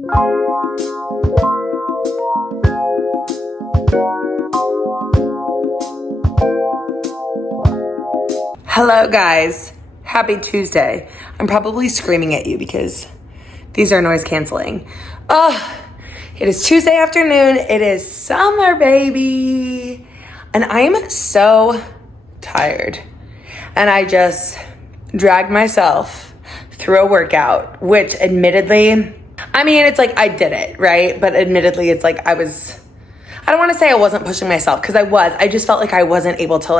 Hello guys, happy Tuesday. I'm probably screaming at you because these are noise canceling. It is Tuesday afternoon, it is summer baby, and I am so tired. And I just dragged myself through a workout, which admittedly, I mean, it's like I did it, right? But admittedly, it's like I don't want to say I wasn't pushing myself because I just felt like I wasn't able to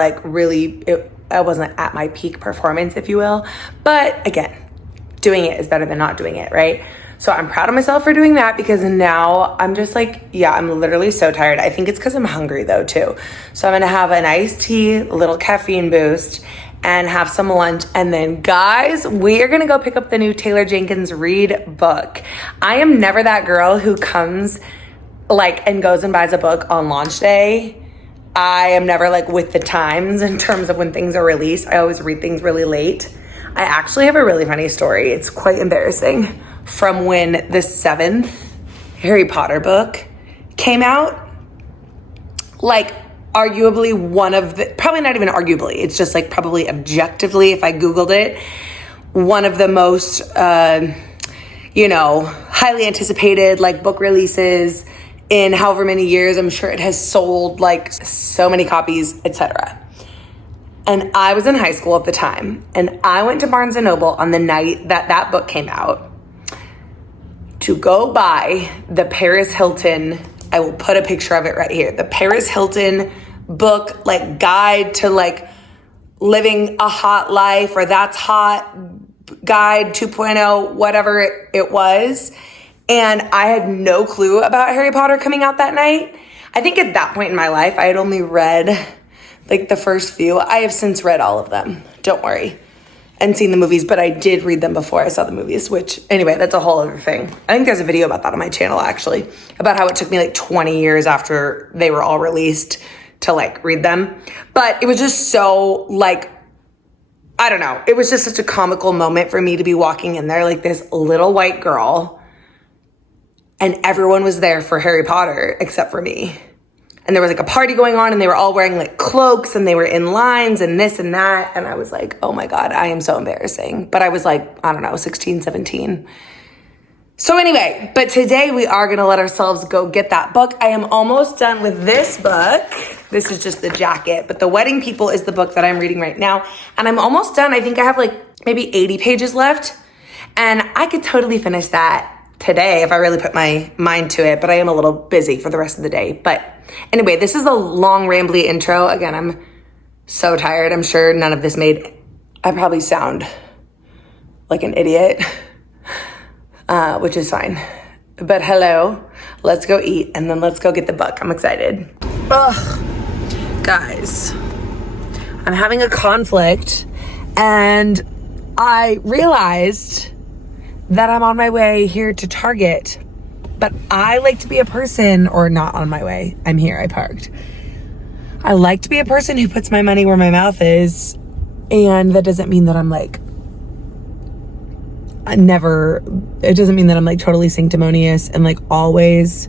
I wasn't at my peak performance, if you will. But again, doing it is better than not doing it, right? So I'm proud of myself for doing that because now I'm just like, yeah, I'm literally so tired. I think it's because I'm hungry though too. So I'm gonna have an iced tea, a little caffeine boost, and have some lunch. And then guys, we are gonna go pick up the new Taylor Jenkins Reid book. I am never that girl who comes and goes and buys a book on launch day. I am never with the times in terms of when things are released. I always read things really late. I actually have a really funny story. It's quite embarrassing from when the 7th Harry Potter book came out. Arguably one of the, probably not even arguably, it's just probably objectively, if I Googled it, one of the most, highly anticipated book releases in however many years. I'm sure it has sold so many copies, etc. And I was in high school at the time, and I went to Barnes & Noble on the night that book came out to go buy the Paris Hilton, I will put a picture of it right here, the Paris Hilton book, guide to living a hot life, or that's hot guide 2.0, whatever it was. And I had no clue about Harry Potter coming out that night. I think at that point in my life, I had only read the first few. I have since read all of them, don't worry, and seen the movies, but I did read them before I saw the movies, which anyway, that's a whole other thing. I think there's a video about that on my channel actually, about how it took me 20 years after they were all released to read them. But it was just so I don't know. It was just such a comical moment for me to be walking in there this little white girl, and everyone was there for Harry Potter except for me. And there was a party going on, and they were all wearing cloaks, and they were in lines and this and that. And I was oh my God, I am so embarrassing. But I was I don't know, 16, 17. So anyway, but today we are gonna let ourselves go get that book. I am almost done with this book. This is just the jacket, but The Wedding People is the book that I'm reading right now. And I'm almost done. I think I have maybe 80 pages left. And I could totally finish that today if I really put my mind to it, but I am a little busy for the rest of the day. But anyway, this is a long rambly intro. Again, I'm so tired. I'm sure none of this I probably sound like an idiot, which is fine. But hello, let's go eat and then let's go get the book. I'm excited. Ugh, guys, I'm having a conflict, and I realized that I'm on my way here to Target, but I like to be a person, or not on my way, I'm here, I parked. I like to be a person who puts my money where my mouth is, and that doesn't mean that I'm it doesn't mean that I'm totally sanctimonious and always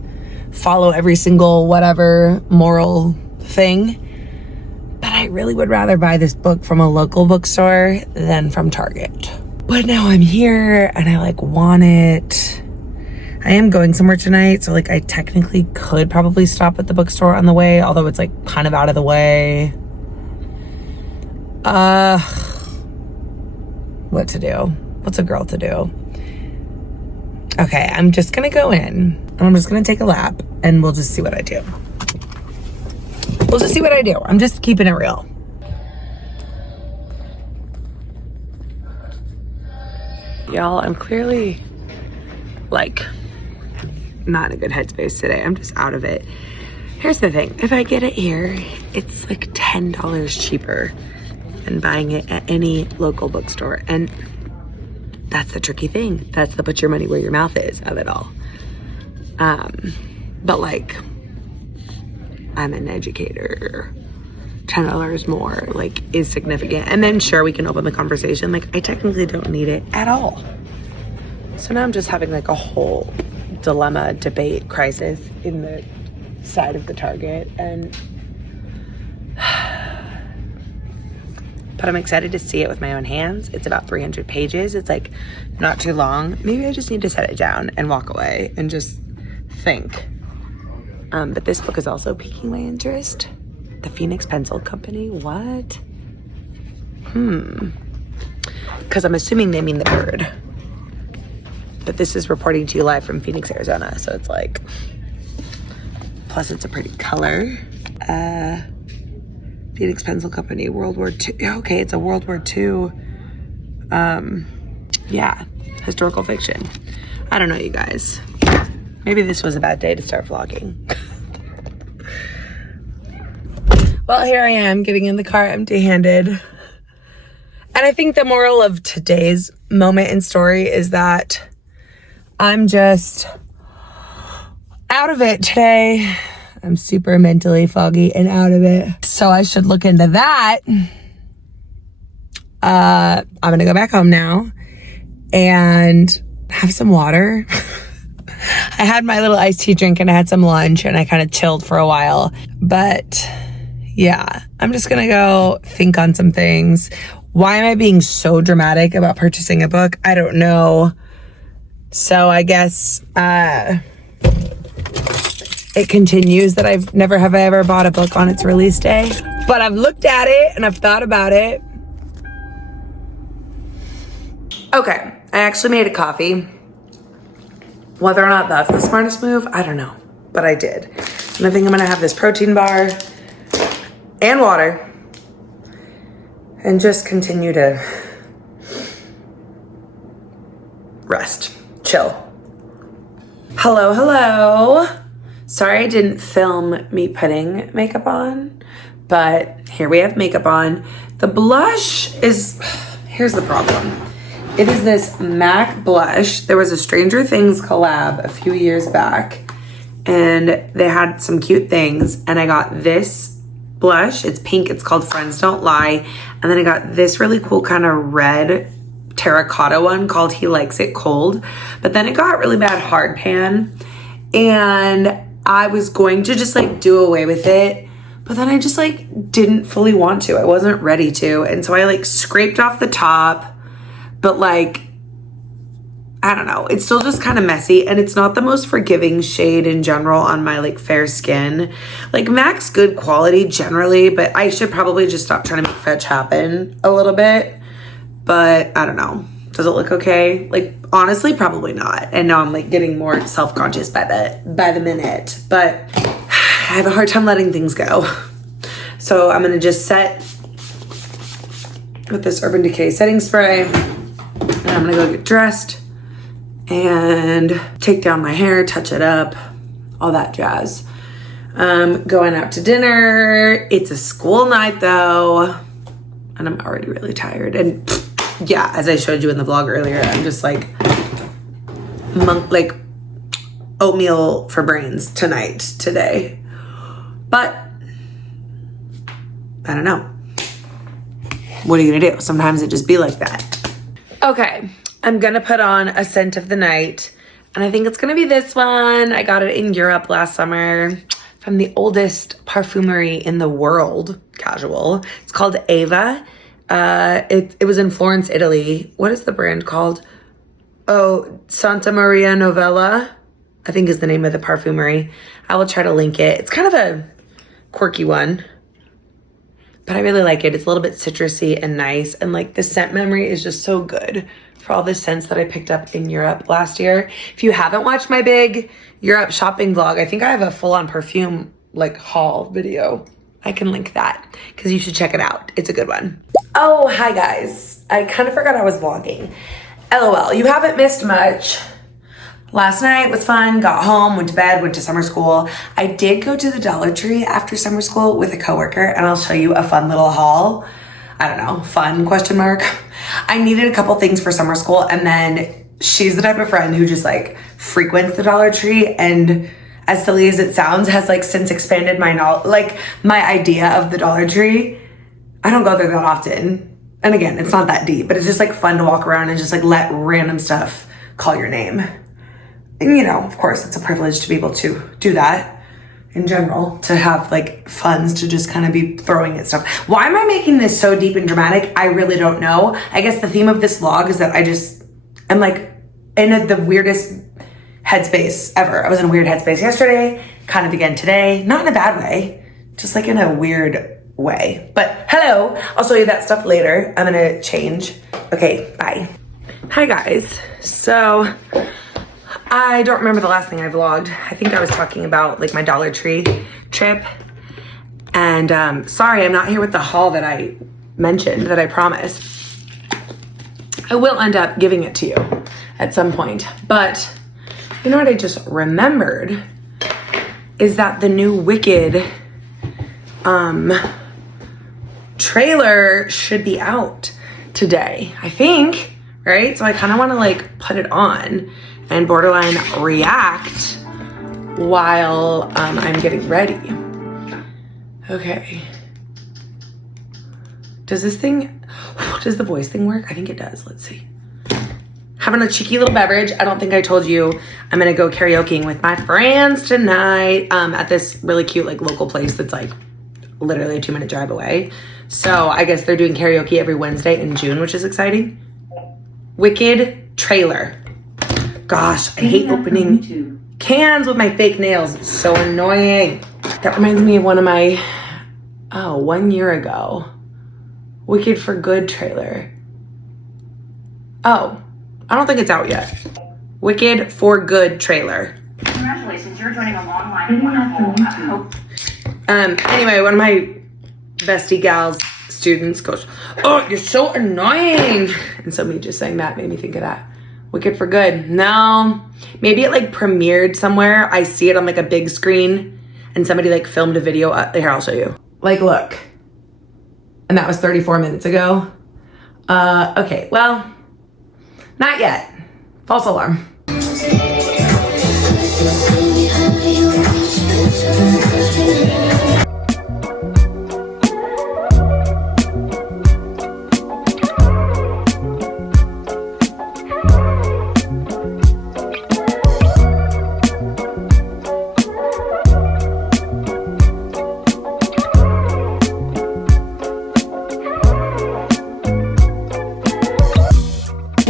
follow every single whatever moral thing, but I really would rather buy this book from a local bookstore than from Target. But now I'm here and I want it. I am going somewhere tonight, so I technically could probably stop at the bookstore on the way, although it's kind of out of the way. What to do? What's a girl to do? Okay, I'm just gonna go in and I'm just gonna take a lap and we'll just see what I do. We'll just see what I do. I'm just keeping it real. Y'all, I'm clearly not in a good headspace today. I'm just out of it. Here's the thing. If I get it here, it's $10 cheaper than buying it at any local bookstore. And that's the tricky thing. That's the put your money where your mouth is of it all. But I'm an educator. $10 more is significant. And then sure, we can open the conversation. I technically don't need it at all. So now I'm just having a whole dilemma, debate, crisis in the side of the Target, and but I'm excited to see it with my own hands. It's about 300 pages. It's like not too long. Maybe I just need to set it down and walk away and just think. But this book is also piquing my interest. The Phoenix Pencil Company, what? Because I'm assuming they mean the bird. But this is reporting to you live from Phoenix, Arizona. So it's like, plus it's a pretty color. Phoenix Pencil Company, World War II. Okay, it's a World War II, yeah, historical fiction. I don't know, you guys. Maybe this was a bad day to start vlogging. Well, here I am getting in the car empty-handed. And I think the moral of today's moment and story is that I'm just out of it today. I'm super mentally foggy and out of it. So I should look into that. I'm gonna go back home now and have some water. I had my little iced tea drink and I had some lunch and I kind of chilled for a while. But yeah, I'm just gonna go think on some things. Why am I being so dramatic about purchasing a book? I don't know. So I guess, it continues that I've never have I ever bought a book on its release day, but I've looked at it and I've thought about it. Okay, I actually made a coffee. Whether or not that's the smartest move, I don't know, but I did. And I think I'm gonna have this protein bar and water and just continue to rest, chill. Hello, hello. Sorry I didn't film me putting makeup on, but here we have makeup on. The blush is, here's the problem. It is this MAC blush. There was a Stranger Things collab a few years back, and they had some cute things, and I got this blush. It's pink, it's called Friends Don't Lie, and then I got this really cool kind of red terracotta one called He Likes It Cold, but then it got really bad hard pan, and I was going to just like do away with it, but then I just like didn't fully want to. I wasn't ready to. And so I like scraped off the top, but like, I don't know. It's still just kind of messy, and it's not the most forgiving shade in general on my like fair skin. Like MAC's good quality generally, but I should probably just stop trying to make fetch happen a little bit. But I don't know. Does it look okay? Like, honestly, probably not. And now I'm like getting more self-conscious by the minute. But I have a hard time letting things go. So I'm gonna just set with this Urban Decay setting spray. And I'm gonna go get dressed and take down my hair, touch it up, all that jazz. Going out to dinner. It's a school night though. And I'm already really tired. And yeah, as I showed you in the vlog earlier, I'm just like oatmeal for brains today. But I don't know. What are you gonna do? Sometimes it just be like that. Okay, I'm gonna put on a scent of the night, and I think it's gonna be this one. I got it in Europe last summer from the oldest perfumery in the world, casual. It's called Ava. It was in Florence, Italy. What is the brand called? Oh, Santa Maria Novella, I think is the name of the perfumery. I will try to link it. It's kind of a quirky one, but I really like it. It's a little bit citrusy and nice. And like the scent memory is just so good for all the scents that I picked up in Europe last year. If you haven't watched my big Europe shopping vlog, I think I have a full-on perfume like haul video. I can link that because you should check it out. It's a good one. Oh, hi guys. I kind of forgot I was vlogging. LOL, you haven't missed much. Last night was fun, got home, went to bed, went to summer school. I did go to the Dollar Tree after summer school with a coworker, and I'll show you a fun little haul. I don't know, fun, question mark. I needed a couple things for summer school, and then she's the type of friend who just like frequents the Dollar Tree, and as silly as it sounds, has like since expanded my knowledge, like my idea of the Dollar Tree. I don't go there that often. And again, it's not that deep, but it's just like fun to walk around and just like let random stuff call your name. And you know, of course, it's a privilege to be able to do that in general, to have like funds to just kind of be throwing at stuff. Why am I making this so deep and dramatic? I really don't know. I guess the theme of this vlog is that I'm like in the weirdest headspace ever. I was in a weird headspace yesterday, kind of again today, not in a bad way, just like in a weird way. But hello, I'll show you that stuff later. I'm gonna change. Okay, bye. Hi guys. So I don't remember the last thing I vlogged. I think I was talking about like my Dollar Tree trip. And sorry, I'm not here with the haul that I mentioned, that I promised. I will end up giving it to you at some point. But you know what I just remembered is that the new Wicked trailer should be out today, I think, right? So I kind of want to like put it on and borderline react while I'm getting ready. Okay. Does the voice thing work? I think it does. Let's see. Having a cheeky little beverage. I don't think I told you I'm gonna go karaokeing with my friends tonight at this really cute like local place that's like literally a 2-minute drive away. So I guess they're doing karaoke every Wednesday in June, which is exciting. Wicked trailer. Gosh, I hate opening cans with my fake nails. It's so annoying. That reminds me of one of my, 1 year ago, Wicked for Good trailer. Oh, I don't think it's out yet. Wicked for Good trailer. Congratulations, you're joining a long line of wonderful. Anyway, one of my bestie gals students goes, "Oh, you're so annoying." And so me just saying that made me think of that. Wicked for Good. No, maybe it like premiered somewhere. I see it on like a big screen and somebody like filmed a video. Here, I'll show you. Like, look. And that was 34 minutes ago. Okay, well, not yet. False alarm.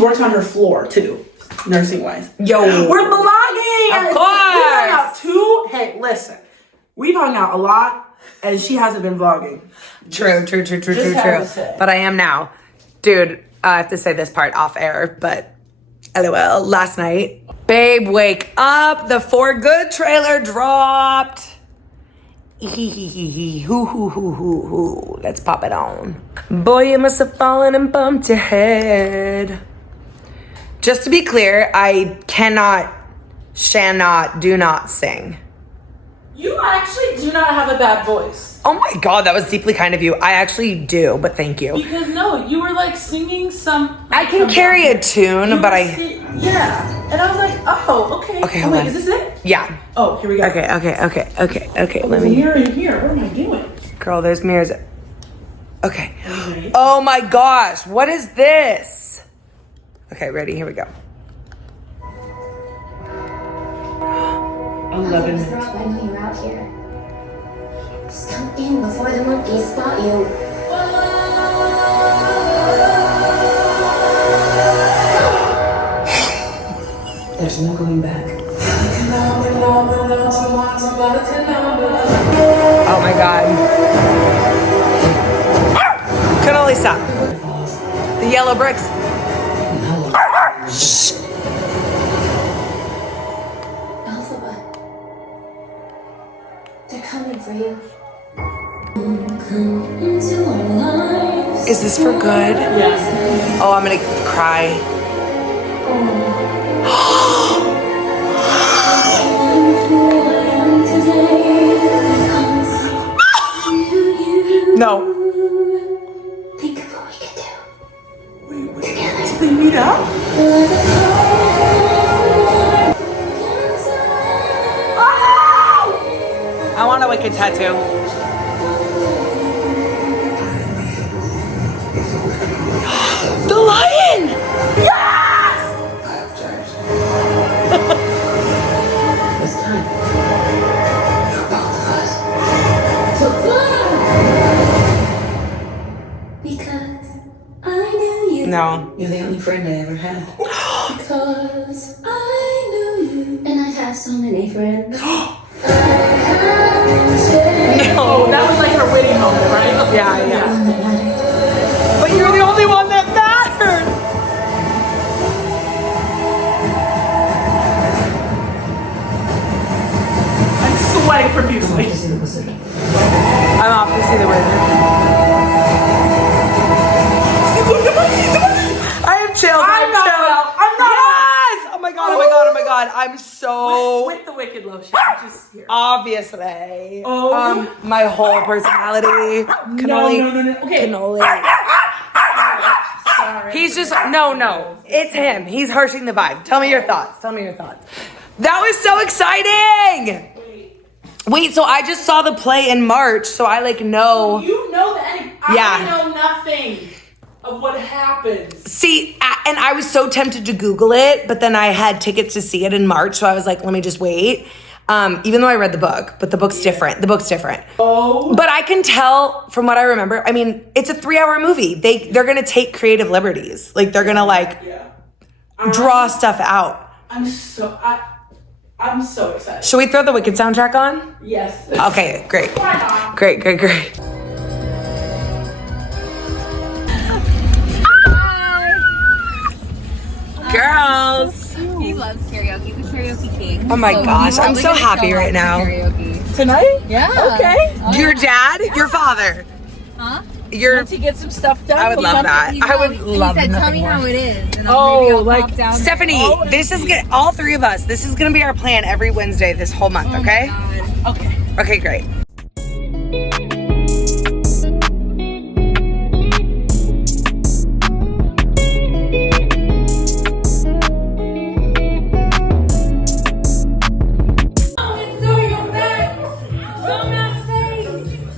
Works on her floor too, nursing wise. Yo, we're vlogging. Of course. We hung out too. Hey, listen, we've hung out a lot, and she hasn't been vlogging. True. But I am now, dude. I have to say this part off air, but LOL. Last night, babe, wake up! The For Good trailer dropped. Hoo. Let's pop it on. Boy, you must have fallen and bumped your head. Just to be clear, I do not sing. You actually do not have a bad voice. Oh my God, that was deeply kind of you. I actually do, but thank you. Because no, you were like singing some. I can carry a tune, but yeah. And I was like, oh, okay. Okay, oh, hold wait, on. is this it? Yeah. Oh, here we go. Okay. Oh, Let there's me. a mirror in here. What am I doing? Girl, there's mirrors. Okay. Oh my gosh, what is this? Okay, ready? Here we go. 11 minutes. When you're out here, just come in before the monkeys spot you. There's no going back. Oh my God. Can only stop. The yellow bricks. Alphaba, they're coming for you. Is this for good? Yeah. Oh, I'm gonna cry. No. Think of what we could do. Wait. Did they meet up? I want a Wicked tattoo. The lion! Yes! No. You're the only friend I ever had. Because I knew you. And I have so many friends. Oh, that was like her witty moment, right? Yeah. But you're the only one that mattered. I'm sweating profusely. I'm off to see the wizard. I have chills. I'm not well. I'm not Yes! Oh my god. I'm so with the wicked lotion. Just here. obviously. Oh. My whole personality. Cannoli. No. Okay. Cannoli. Sorry. He's just no. It's him. He's harshing the vibe. Tell me your thoughts. That was so exciting. Wait, so I just saw the play in March, so I know. You know the ending. Yeah. I know nothing of what happens. See, and I was so tempted to Google it, but then I had tickets to see it in March, so I was like, let me just wait. Even though I read the book, but the book's different. Oh. But I can tell from what I remember, I mean, it's a 3-hour movie. They're gonna take creative liberties. Like they're gonna draw stuff out. I'm so excited. Should we throw the Wicked soundtrack on? Yes. Okay, great. Why not? Great. Girls. He loves karaoke. He's a karaoke king. Oh my gosh, I'm so happy right now. Karaoke. Tonight? Yeah. Okay. Your dad? Your father? Huh? Once he gets some stuff done. I would love that. I would love He said, nothing "Tell me more." how it is." And I'll pop down there. Stephanie, this is all three of us. This is gonna be our plan every Wednesday this whole month, Oh okay? my God. Okay. Okay, great.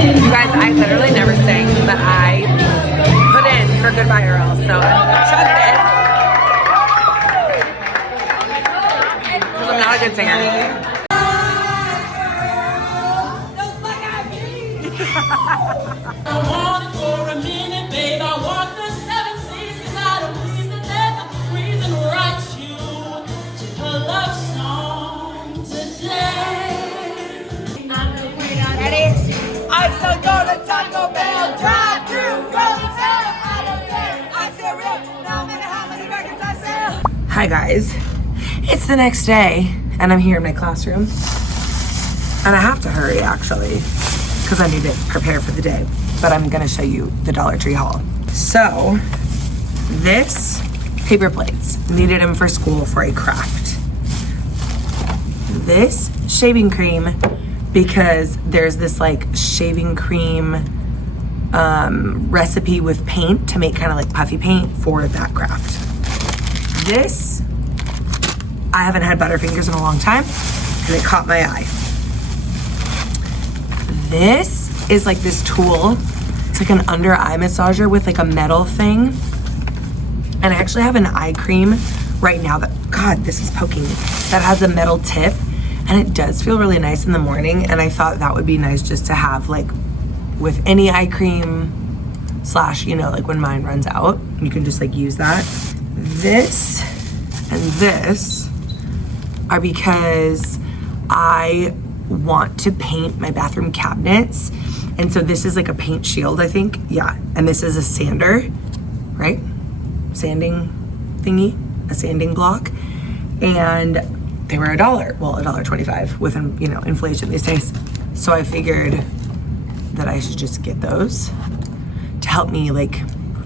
You guys, I literally never sing, but I put in for Goodbye or Else, so chug this. Because I'm not a good singer. I still go to Taco Bell, drive through, go to town, I don't care, I'm serial, no matter how many records I sell. Hi guys, it's the next day, and I'm here in my classroom, and I have to hurry actually, because I need to prepare for the day, but I'm gonna show you the Dollar Tree haul. So, this, paper plates, needed them for school for a craft. This, shaving cream, because there's this shaving cream recipe with paint to make kind of puffy paint for that craft. This, I haven't had Butterfingers in a long time, and it caught my eye. This is this tool. It's an under eye massager with a metal thing. And I actually have an eye cream right now that, God, this is poking me, that has a metal tip. And it does feel really nice in the morning, and I thought that would be nice just to have with any eye cream / when mine runs out, you can just use that. This and this are because I want to paint my bathroom cabinets, and so this is a paint shield, I think. Yeah, and this is a sander, right? Sanding thingy, a sanding block, and they were $1. Well, $1.25 with inflation these days. So I figured that I should just get those to help me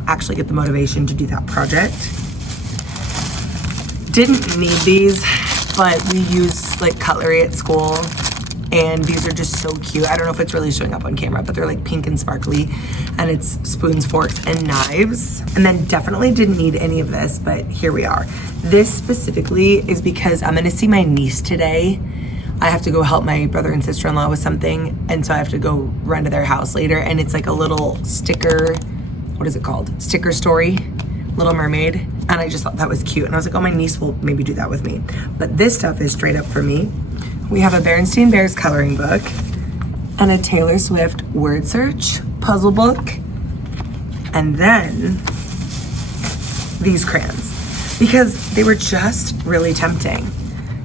actually get the motivation to do that project. Didn't need these, but we use cutlery at school, and these are just so cute. I don't know if it's really showing up on camera, but they're pink and sparkly, and it's spoons, forks, and knives. And then definitely didn't need any of this, but here we are. This specifically is because I'm gonna see my niece today. I have to go help my brother and sister-in-law with something, and so I have to go run to their house later, and it's a little sticker, what is it called? Sticker story, Little Mermaid, and I just thought that was cute, and I was oh, my niece will maybe do that with me. But this stuff is straight up for me. We have a Berenstain Bears coloring book and a Taylor Swift word search puzzle book. And then these crayons because they were just really tempting.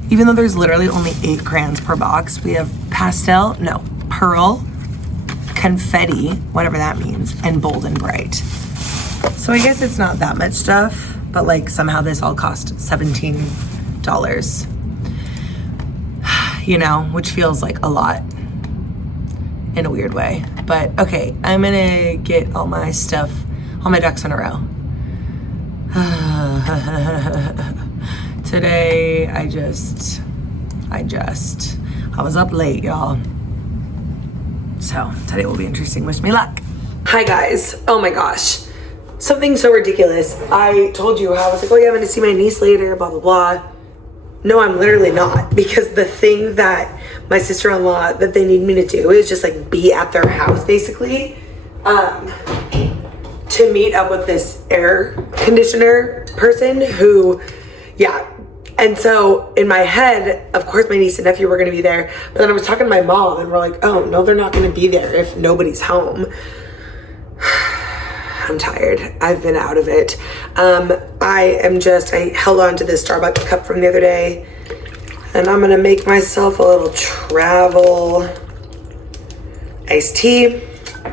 Even though there's literally only 8 crayons per box, we have pearl, confetti, whatever that means, and bold and bright. So I guess it's not that much stuff, but like somehow this all cost $17, you know, which feels like a lot in a weird way. But okay, I'm gonna get all my stuff, all my ducks in a row. Today, I was up late, y'all. So today will be interesting. Wish me luck. Hi guys. Oh my gosh. Something so ridiculous. I told you how I was like, oh yeah, I'm gonna see my niece later, blah, blah, blah. No, I'm literally not, because the thing that my sister-in-law, that they need me to do is just like be at their house basically, to meet up with this air conditioner person who, yeah. And so in my head, of course my niece and nephew were gonna be there, but then I was talking to my mom and we're like, oh no, they're not gonna be there if nobody's home. I'm tired. I've been out of it. I held on to this Starbucks cup from the other day, and I'm gonna make myself a little travel iced tea.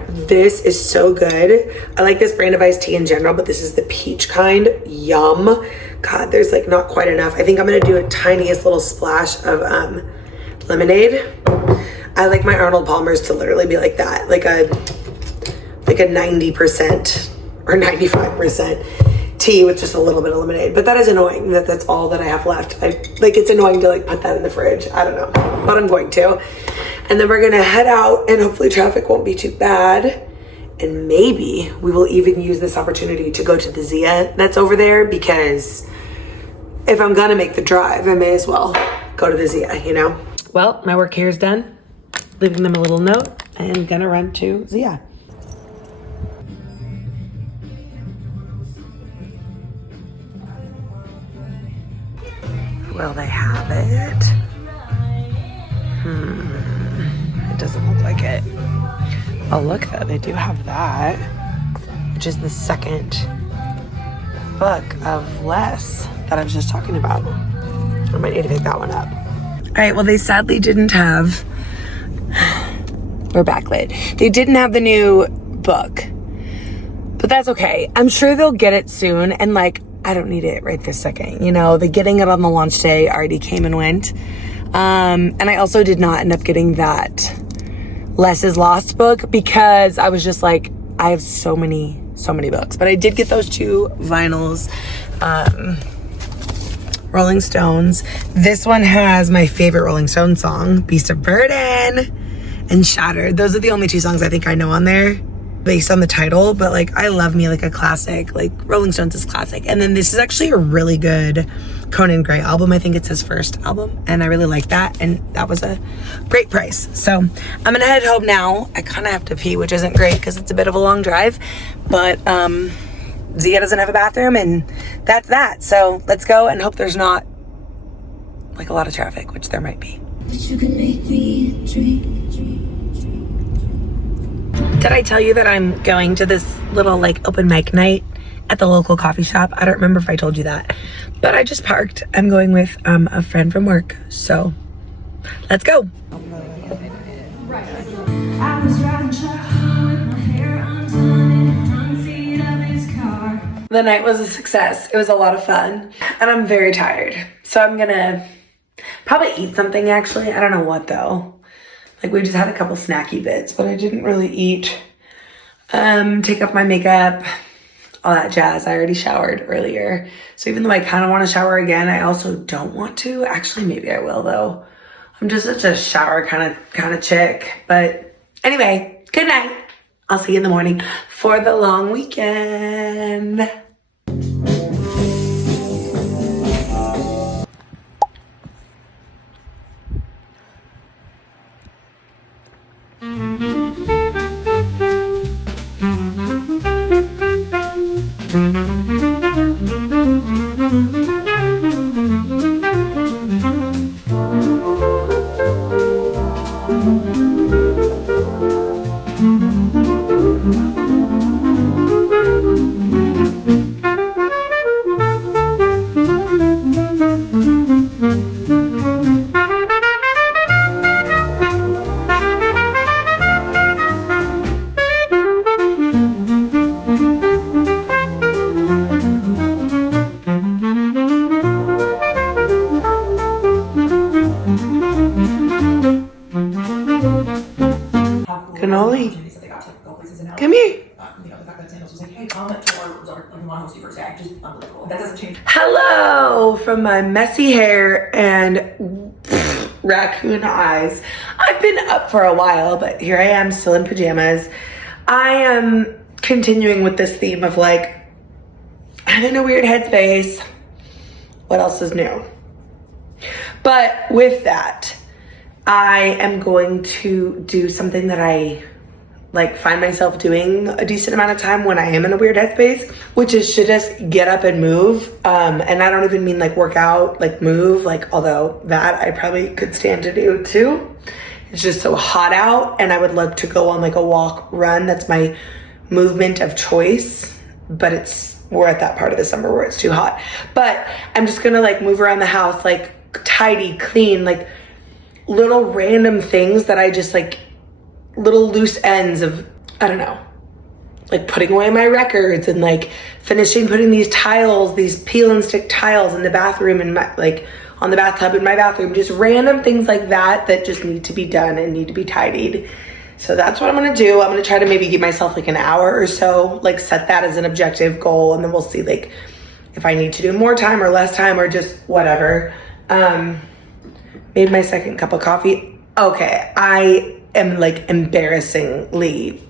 This is so good. I like this brand of iced tea in general, but this is the peach kind. Yum. God, there's like not quite enough. I think I'm gonna do a tiniest little splash of lemonade. I like my Arnold Palmers to literally be like that, like a 90% or 95% tea with just a little bit of lemonade. But that is annoying that that's all that I have left. It's annoying to like put that in the fridge. I don't know, but I'm going to. And then we're gonna head out and hopefully traffic won't be too bad. And maybe we will even use this opportunity to go to the Zia that's over there, because if I'm gonna make the drive, I may as well go to the Zia, you know? Well, my work here is done. Leaving them a little note and gonna run to Zia. Will they have it? It doesn't look like it. Oh, look though, they do have that, which is the second book of less that I was just talking about. I might need to pick that one up. All right, well, they sadly didn't have, we're backlit. They didn't have the new book, but that's okay. I'm sure they'll get it soon, and like, I don't need it right this second. You know, the getting it on the launch day already came and went. And I also did not end up getting that Less is Lost book because I was just like, I have so many books. But I did get those 2 vinyls. Rolling Stones. This one has my favorite Rolling Stones song, Beast of Burden and Shattered. Those are the only 2 songs I think I know on there based on the title, but like I love me like a classic, like Rolling Stones is classic. And then this is actually a really good Conan Gray album. I think it's his first album and I really like that, and that was a great price. So I'm gonna head home now. I kind of have to pee, which isn't great because it's a bit of a long drive, but Zia doesn't have a bathroom and that's that. So let's go and hope there's not like a lot of traffic, which there might be. You could make me drink. Did I tell you that I'm going to this little like open mic night at the local coffee shop? I don't remember if I told you that, but I just parked. I'm going with a friend from work, so let's go. I was riding shotgun with my hair undone in the front seat of his car. The night was a success. It was a lot of fun, and I'm very tired. So I'm gonna probably eat something actually. I don't know what though. Like we just had a couple snacky bits, but I didn't really eat. Take off my makeup, all that jazz. I already showered earlier. So even though I kind of want to shower again, I also don't want to. Actually, maybe I will though. I'm just such a shower kind of chick. But anyway, good night. I'll see you in the morning for the long weekend. Cannoli. Come here. Hello from my messy hair and raccoon eyes. I've been up for a while, but here I am still in pajamas. I am continuing with this theme of like, I'm in a weird headspace. What else is new? But with that, I am going to do something that I like find myself doing a decent amount of time when I am in a weird headspace, which is to just get up and move. And I don't even mean like work out, like move, like, although that I probably could stand to do too. It's just so hot out and I would love to go on like a walk, run. That's my movement of choice, but we're at that part of the summer where it's too hot. But I'm just gonna like move around the house, like tidy, clean, like little random things that I just like, little loose ends of, I don't know, like putting away my records and like finishing putting these tiles, these peel and stick tiles in the bathroom and my, like on the bathtub in my bathroom, just random things like that that just need to be done and need to be tidied. So that's what I'm gonna do. I'm gonna try to maybe give myself like an hour or so, like set that as an objective goal, and then we'll see like if I need to do more time or less time or just whatever. Made my second cup of coffee. Okay, I am like embarrassingly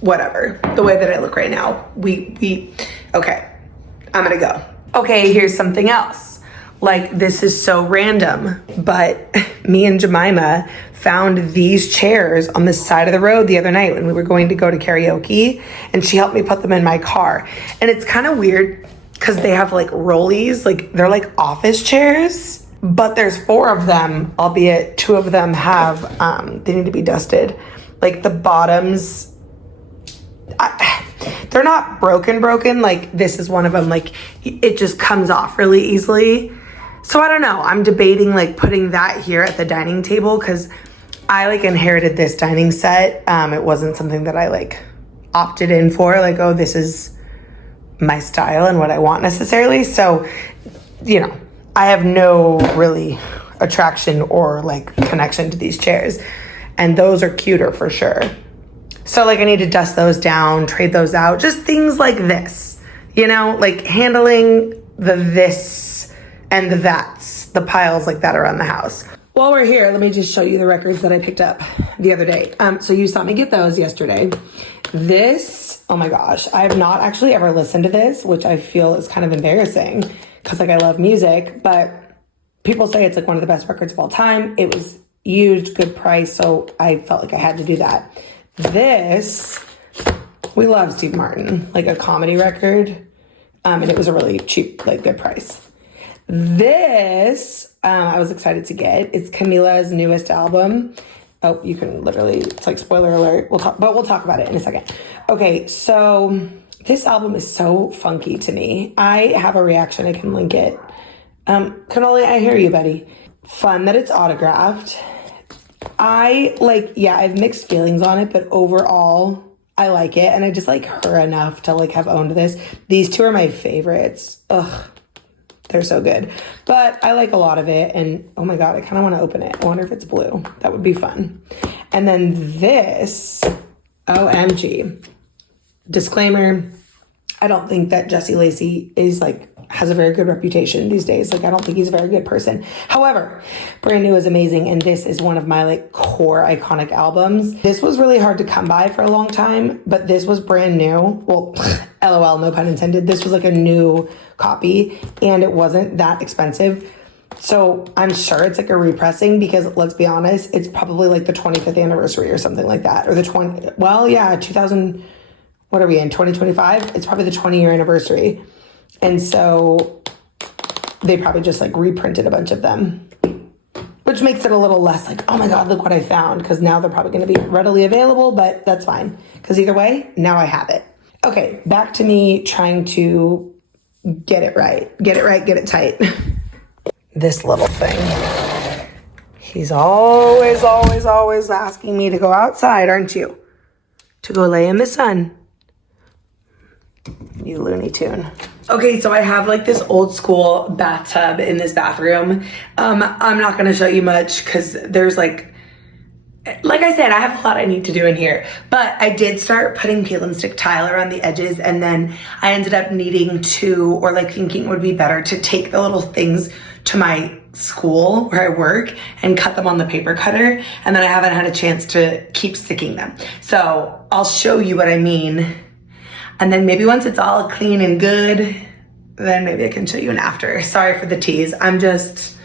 whatever the way that I look right now. Okay, I'm gonna go. Okay, here's something else. Like, this is so random, but me and Jemima found these chairs on the side of the road the other night when we were going to go to karaoke, and she helped me put them in my car. And it's kind of weird because they have like rollies, like they're like office chairs, but there's 4 of them, albeit 2 of them have, they need to be dusted. Like the bottoms, they're not broken. Like this is one of them, like it just comes off really easily. So I don't know, I'm debating like putting that here at the dining table because I like inherited this dining set. It wasn't something that I like opted in for, like, oh, this is my style and what I want necessarily. So, you know, I have no really attraction or like connection to these chairs, and those are cuter for sure. So like I need to dust those down, trade those out, just things like this, you know, like handling the this and the that's, the piles like that around the house. While we're here, let me just show you the records that I picked up the other day. So you saw me get those yesterday. This, oh my gosh, I have not actually ever listened to this, which I feel is kind of embarrassing because like I love music, but people say it's like one of the best records of all time. It was used, good price, so I felt like I had to do that. This, we love Steve Martin, like a comedy record, and it was a really cheap, like good price. This, I was excited to get. It's Camila's newest album. Oh, you can literally, it's like spoiler alert. We'll talk about it in a second. Okay, so this album is so funky to me. I have a reaction, I can link it. Cannoli, I hear you, buddy. Fun that it's autographed. I like, yeah, I have mixed feelings on it, but overall, I like it. And I just like her enough to like have owned this. These 2 are my favorites. Ugh, they're so good. But I like a lot of it. And oh my God, I kind of want to open it. I wonder if it's blue. That would be fun. And then this, OMG. Disclaimer, I don't think that Jesse Lacey is like, has a very good reputation these days. Like, I don't think he's a very good person. However, Brand New is amazing. And this is one of my like core iconic albums. This was really hard to come by for a long time, but this was brand new. Well, LOL, no pun intended. This was like a new copy and it wasn't that expensive. So I'm sure it's like a repressing because let's be honest, it's probably like the 25th anniversary or something like that. Or the 2000, what are we in, 2025? It's probably the 20-year anniversary. And so they probably just like reprinted a bunch of them, which makes it a little less like, oh my God, look what I found. Because now they're probably going to be readily available, but that's fine. Because either way, now I have it. Okay, back to me trying to get it right, get it tight. This little thing. He's always asking me to go outside, aren't you? To go lay in the sun. You Looney Tune. Okay, so I have like this old school bathtub in this bathroom. I'm not gonna show you much because there's like like I said, I have a lot I need to do in here, but I did start putting peel and stick tile around the edges, and then I ended up needing to, or like thinking it would be better to take the little things to my school where I work and cut them on the paper cutter, and then I haven't had a chance to keep sticking them. So I'll show you what I mean, and then maybe once it's all clean and good, then maybe I can show you an after. Sorry for the tease. I'm just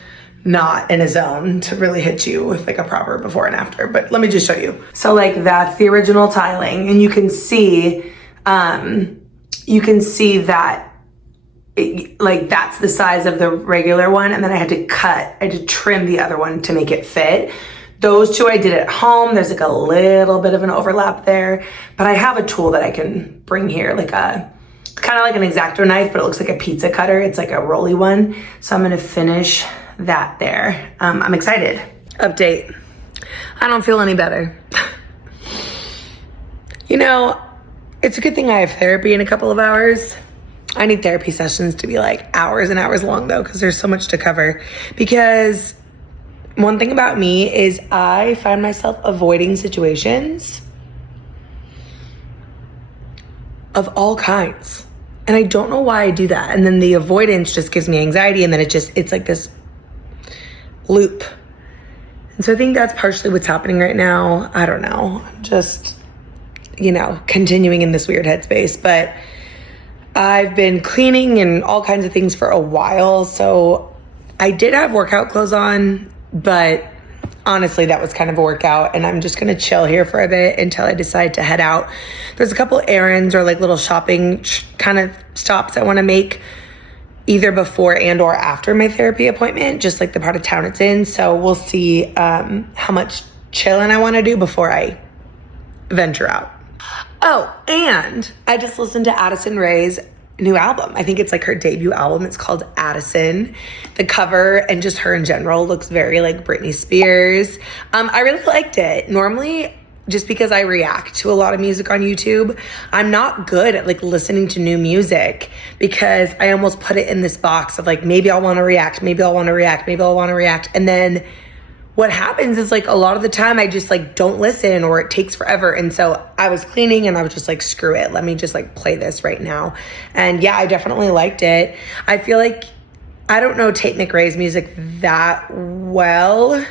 not in a zone to really hit you with like a proper before and after, but let me just show you. So like that's the original tiling, and you can see that like that's the size of the regular one, and then I had to trim the other one to make it fit. Those two I did at home. There's like a little bit of an overlap there, but I have a tool that I can bring here, like a kind of like an X-Acto knife, but it looks like a pizza cutter. It's like a rolly one. So I'm gonna finish that there. I'm excited. Update. I don't feel any better. You know, it's a good thing I have therapy in a couple of hours. I need therapy sessions to be like hours and hours long though, because there's so much to cover. Because one thing about me is I find myself avoiding situations of all kinds. And I don't know why I do that. And then the avoidance just gives me anxiety, and then it's like this loop. And so I think that's partially what's happening right now. I don't know. I'm just, you know, continuing in this weird headspace. But I've been cleaning and all kinds of things for a while. So I did have workout clothes on, but honestly, that was kind of a workout, and I'm just gonna chill here for a bit until I decide to head out. There's a couple errands or like little shopping kind of stops I wanna make either before and or after my therapy appointment, just like the part of town it's in. So we'll see how much chilling I wanna do before I venture out. Oh, and I just listened to Addison Rae's new album. I think it's like her debut album. It's called Addison. The cover and just her in general looks very like Britney Spears. I really liked it. Normally, just because I react to a lot of music on YouTube, I'm not good at like listening to new music because I almost put it in this box of like, maybe I'll want to react, maybe I'll want to react, maybe I'll want to react. And then what happens is like a lot of the time I just like don't listen, or it takes forever. And so I was cleaning and I was just like, screw it. Let me just like play this right now. And yeah, I definitely liked it. I feel like I don't know Tate McRae's music that well,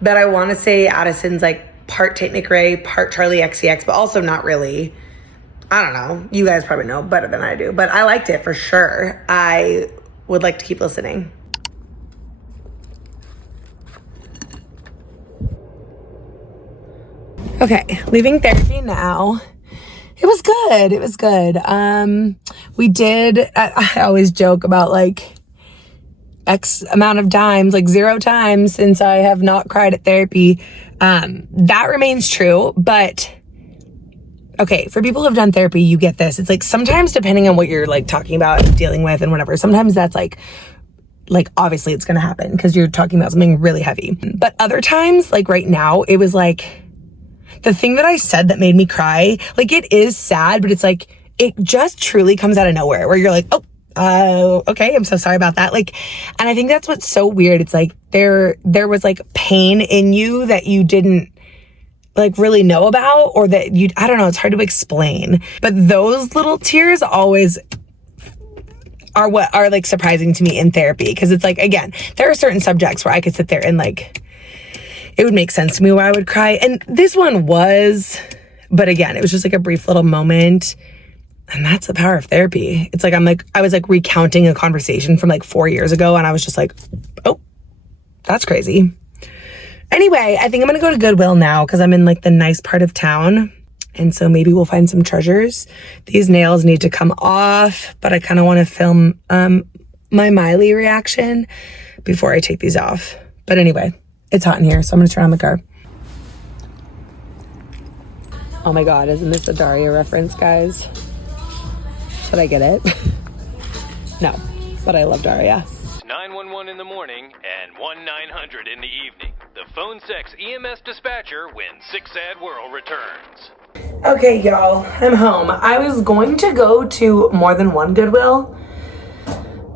but I want to say Addison's like part Tate McRae, part Charlie XCX, but also not really. I don't know. You guys probably know better than I do, but I liked it for sure. I would like to keep listening. Okay, leaving therapy now. It was good. It was good. We did, I always joke about like X amount of times, like 0 times since I have not cried at therapy. That remains true, but okay, for people who have done therapy, you get this. It's like sometimes depending on what you're like talking about and dealing with and whatever, sometimes that's like obviously it's gonna happen because you're talking about something really heavy. But other times, like right now, it was like, the thing that I said that made me cry, like it is sad, but it's like, it just truly comes out of nowhere where you're like, oh, okay, I'm so sorry about that. Like, and I think that's what's so weird. It's like, there was like pain in you that you didn't like really know about, or that I don't know, it's hard to explain. But those little tears always are what are like surprising to me in therapy. Cause it's like, again, there are certain subjects where I could sit there and like, it would make sense to me why I would cry. And this one was, but again, it was just like a brief little moment. And that's the power of therapy. It's like, I was like recounting a conversation from like 4 years ago. And I was just like, oh, that's crazy. Anyway, I think I'm going to go to Goodwill now because I'm in like the nice part of town. And so maybe we'll find some treasures. These nails need to come off, but I kind of want to film my Miley reaction before I take these off. But anyway, it's hot in here, so I'm gonna turn on the car. Oh my God, isn't this a Daria reference, guys? Should I get it? No, but I love Daria. 911 in the morning and 1-900 in the evening. The phone sex EMS dispatcher when Sick Sad World returns. Okay, y'all, I'm home. I was going to go to more than one Goodwill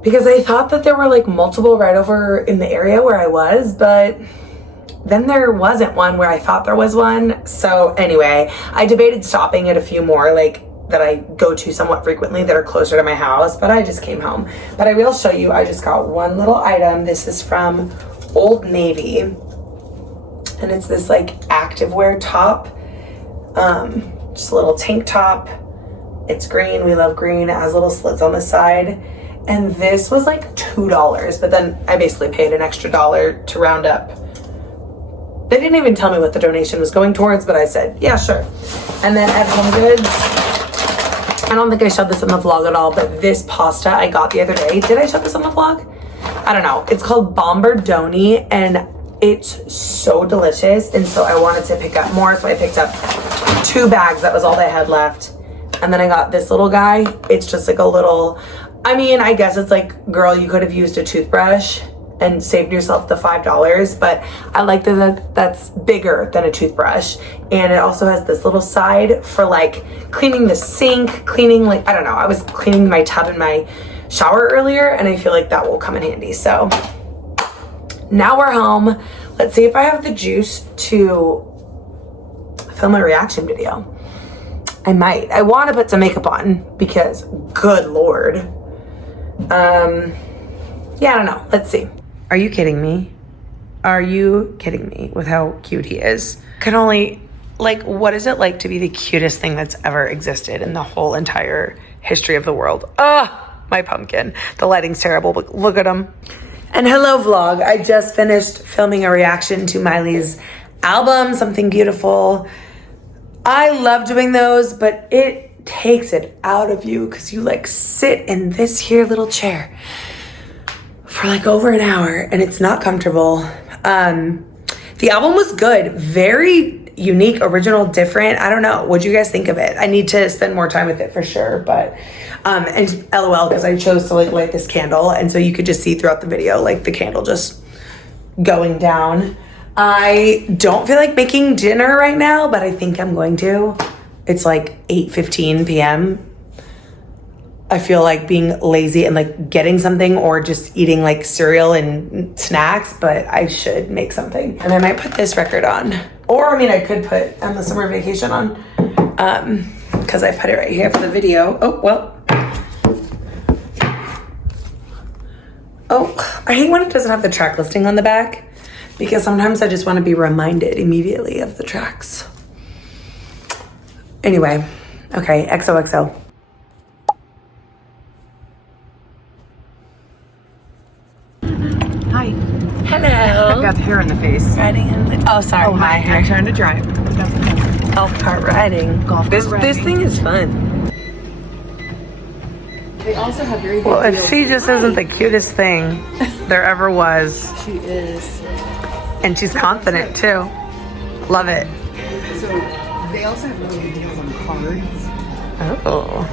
because I thought that there were like multiple right over in the area where I was, but then there wasn't one where I thought there was one. So anyway, I debated stopping at a few more like that I go to somewhat frequently that are closer to my house, but I just came home. But I will show you, I just got one little item. This is from Old Navy, and it's this like activewear top, just a little tank top. It's green, we love green. It has little slits on the side, and this was like $2, but then I basically paid an extra $1 to round up. They didn't even tell me what the donation was going towards, but I said, yeah, sure. And then at Home Goods, I don't think I showed this in the vlog at all, but this pasta I got the other day. Did I show this on the vlog? I don't know. It's called bombardoni, and it's so delicious. And so I wanted to pick up more, so I picked up 2 bags. That was all they had left. And then I got this little guy. It's just like a little, I mean, I guess it's like, girl, you could have used a toothbrush and saved yourself the $5, but I like that that's bigger than a toothbrush. And it also has this little side for like cleaning the sink, cleaning like, I don't know, I was cleaning my tub in my shower earlier, and I feel like that will come in handy. So now we're home. Let's see if I have the juice to film a reaction video. I might. I want to put some makeup on because good Lord. Yeah, I don't know. Let's see. Are you kidding me? Are you kidding me with how cute he is? Can only, like, what is it like to be the cutest thing that's ever existed in the whole entire history of the world? My pumpkin. The lighting's terrible, but look at him. And hello vlog. I just finished filming a reaction to Miley's album, Something Beautiful. I love doing those, but it takes it out of you because you like sit in this here little chair for like over an hour and it's not comfortable. The album was good, very unique, original, different. I don't know. What'd you guys think of it? I need to spend more time with it for sure, but and LOL, because I chose to like light this candle, and so you could just see throughout the video like the candle just going down. I don't feel like making dinner right now, but I think I'm going to. It's like 8:15 p.m. I feel like being lazy and like getting something or just eating like cereal and snacks, but I should make something. And I might put this record on. Or I mean, I could put the Summer Vacation on because I put it right here for the video. Oh, well. Oh, I hate when it doesn't have the track listing on the back because sometimes I just want to be reminded immediately of the tracks. Anyway, okay, XOXO. Hi. Hello. I got hair in the face. Riding in the, oh, sorry, my hair. I'm trying to drive. Golf cart riding. This thing is fun. They also have very good Well, if deals. she just isn't the cutest thing there ever was. She is. And she's confident too. Love it. So they also have really good deals on cards. Oh.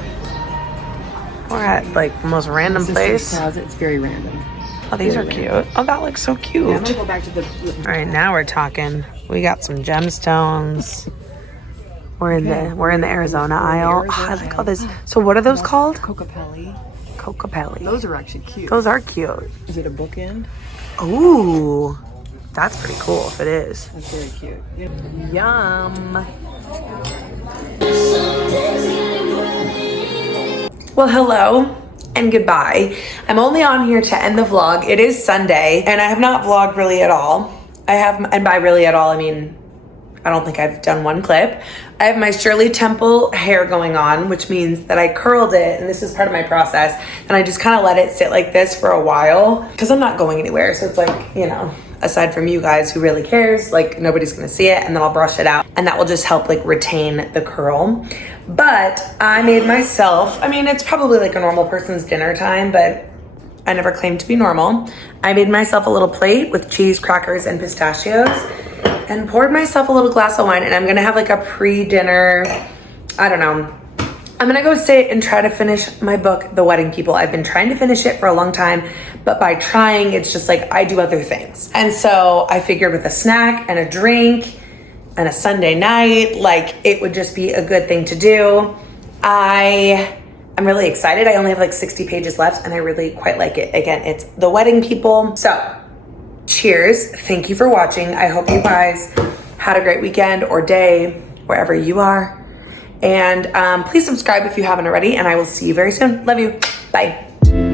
We're at like the most random Sister's place. Closet. It's very random. Oh, these are cute. Oh, that looks so cute. Yeah, I'm gonna go back to the. All right, now we're talking. We got some gemstones. We're in the Arizona aisle. Oh, I like all this. So what are those called? Cocapelli. Cocapelli. Those are actually cute. Those are cute. Is it a bookend? Ooh, that's pretty cool if it is. That's very cute. Yum. Well, hello and goodbye. I'm only on here to end the vlog. It is Sunday and I have not vlogged really at all. And by really at all, I mean, I don't think I've done one clip. I have my Shirley Temple hair going on, which means that I curled it, and this is part of my process, and I just kind of let it sit like this for a while because I'm not going anywhere. So it's like, you know, aside from you guys who really cares, like nobody's gonna see it, and then I'll brush it out, and that will just help like retain the curl. But I made myself, I mean, it's probably like a normal person's dinner time, but I never claimed to be normal. I made myself a little plate with cheese, crackers, and pistachios, and poured myself a little glass of wine, and I'm gonna have like a pre-dinner, I don't know. I'm gonna go sit and try to finish my book, The Wedding People. I've been trying to finish it for a long time, but by trying, it's just like I do other things. And so I figured with a snack and a drink and a Sunday night, like it would just be a good thing to do. I'm really excited. I only have like 60 pages left and I really quite like it. Again, it's The Wedding People. So cheers. Thank you for watching. I hope you guys had a great weekend or day, wherever you are. And please subscribe if you haven't already, and I will see you very soon. Love you. Bye.